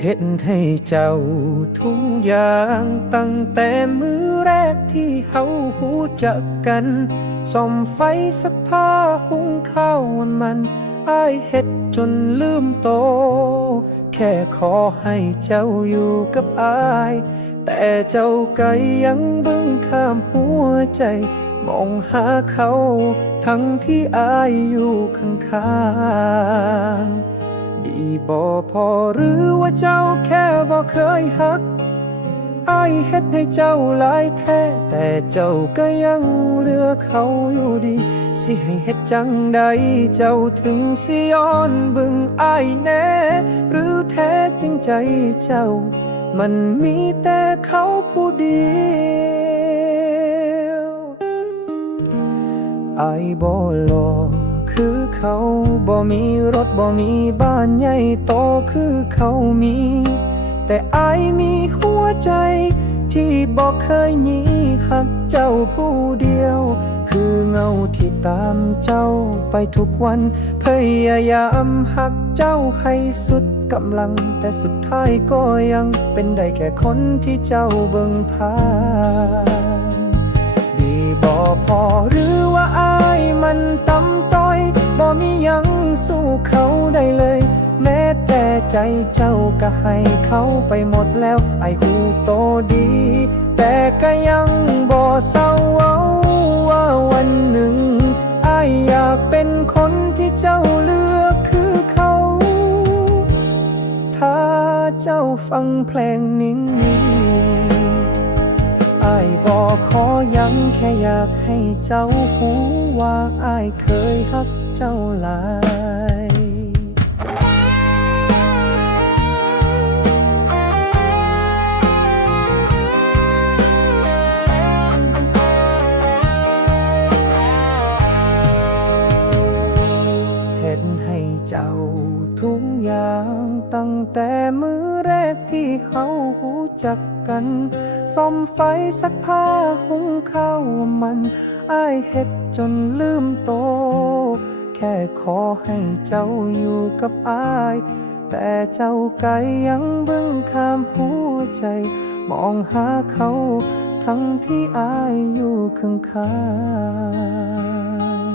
ให้เจ้าทุกอย่างตั้งแต่มือแรกที่เฮาหูจักกันส่อมไฟสักผ้าหุงข้าววันมันอายเฮ็ดจนลืมโต แค่ขอให้เจ้าอยู่กับอาย แต่เจ้าก็ยังบึ้งข้ามหัวใจ มองหาเขา ทั้งที่อายอยู่ข้างๆ บ่พอหรือว่าเจ้าแค่บ่เคยหักอายเฮ็ดให้เจ้าหลายแท้แต่เจ้าก็ยังเลือเขาอยู่ดี สิให้เฮ็ดจังใดเจ้าถึงสิย้อนบึงอายแน่ หรือแท้จริงใจเจ้า มันมีแต่เขาผู้เดียวไอายบ่หลอ คือเขาบ่มีรถบ่มีบ้านใหญ่โตคือเขามี แต่อายมีหัวใจ ที่บอกเคยหนีหักเจ้าผู้เดียว คือเงาที่ตามเจ้าไปทุกวัน พยายามหักเจ้าให้สุดกำลัง แต่สุดท้ายก็ยังเป็นได้แค่คนที่เจ้าเบิ่งผ่านดีบ่พอหรือ แม้แต่ใจเจ้าก็ให้เขาไปหมดแล้ว ไอายหูโตดี แต่ก็ยังบ่เศร้าว้าว่าวันหนึ่งไอายอยากเป็นคนที่เจ้าเลือกคือเขา ถ้าเจ้าฟังเพลงนี้ไอายบอกขอยังแค่อยากให้เจ้าหูว่าไอายเคยฮักเจ้าหลาย อย่างตั้งแต่มือแรกที่เฮาหูจักกันซ่อมไฟซักผ้าหุงข้าวมันอ้ายเฮ็ดจนลืมโต แค่ขอให้เจ้าอยู่กับอาย แต่เจ้าไกยังเบิ่งข้ามหัวใจ มองหาเขาทั้งที่อายอยู่ข้างๆ